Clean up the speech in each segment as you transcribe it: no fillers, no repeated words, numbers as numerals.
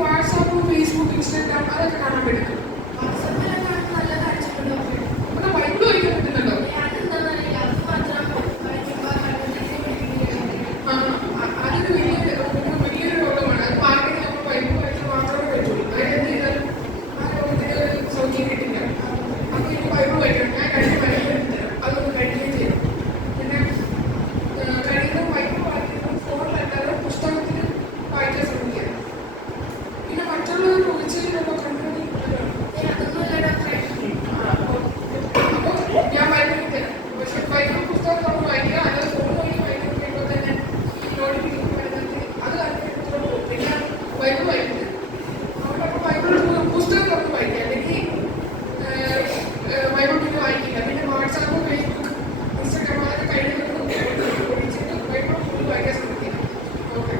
WhatsApp, Facebook, Instagram അതൊക്കെ കാണാൻ പറ്റും. ബൈബിൾ വായിക്കാൻ പറ്റുന്നുണ്ടോ? അതൊരു വലിയൊരു രോഗമാണ്. അത് മാർക്കറ്റിൽ നമ്മൾ ബൈബിൾ വായിക്കാൻ മാത്രമേ പറ്റുള്ളൂ. അതെന്ത് ചെയ്താലും ആ രോഗത്തിന് സൗഖ്യം കിട്ടില്ല. അപ്പോൾ എനിക്ക് ബൈബിൾ വായിക്കണം. ഞാൻ കഴിഞ്ഞ മരുന്ന് എടുത്തരാം, അതൊന്ന് കഴിക്കുകയും ചെയ്യും. പിന്നെ കഴിയുന്ന ബൈബിൾ വായിക്കുന്നത് ഫോണിലല്ലാതെ പുസ്തകത്തിൽ വായിക്കാൻ ശ്രമിക്കുക. പിന്നെ മറ്റുള്ളവർ ഒഴിച്ചിട്ടുള്ള കണ്ടുപിടി ഞാൻ ബൈബിൾ തരാം. പക്ഷെ ബൈബിൾ പുസ്തകം നമ്മൾ വായിക്കുക, അല്ലാതെ ഫോൺ വഴി വായിക്കാൻ കഴിയുമ്പോൾ തന്നെ ഈ നോട്ടിഫിക്കേഷൻ വരുന്നത് അത് അതിനകത്തോട് പോകും. പിന്നെ ബൈബിൾ വായിക്കുന്നത് അവിടെ ബൈബിൾ പുസ്തകം തുറന്ന് വായിക്കുക, അല്ലെങ്കിൽ ബൈബിൾ പിന്നെ വായിക്കില്ല. പിന്നെ വാട്സാപ്പ്, ഫേസ്ബുക്ക്, ഇൻസ്റ്റാഗ്രാം അതൊക്കെ കഴിയുന്നത് ഒഴിച്ചിട്ട് ബൈബിൾ ഫുൾ വായിക്കാൻ ശ്രമിക്കുക. ഓക്കെ.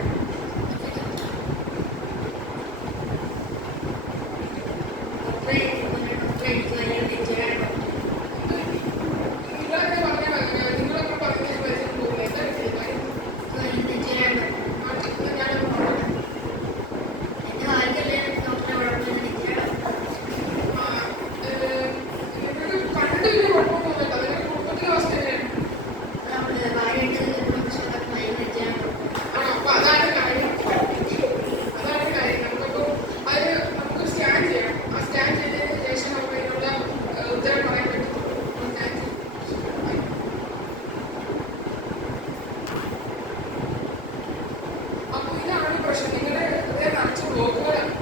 പ്രശ്നം നിങ്ങളുടെ ഹൃദയം നിറച്ച് ബ്ലോക്കുകളാണ്.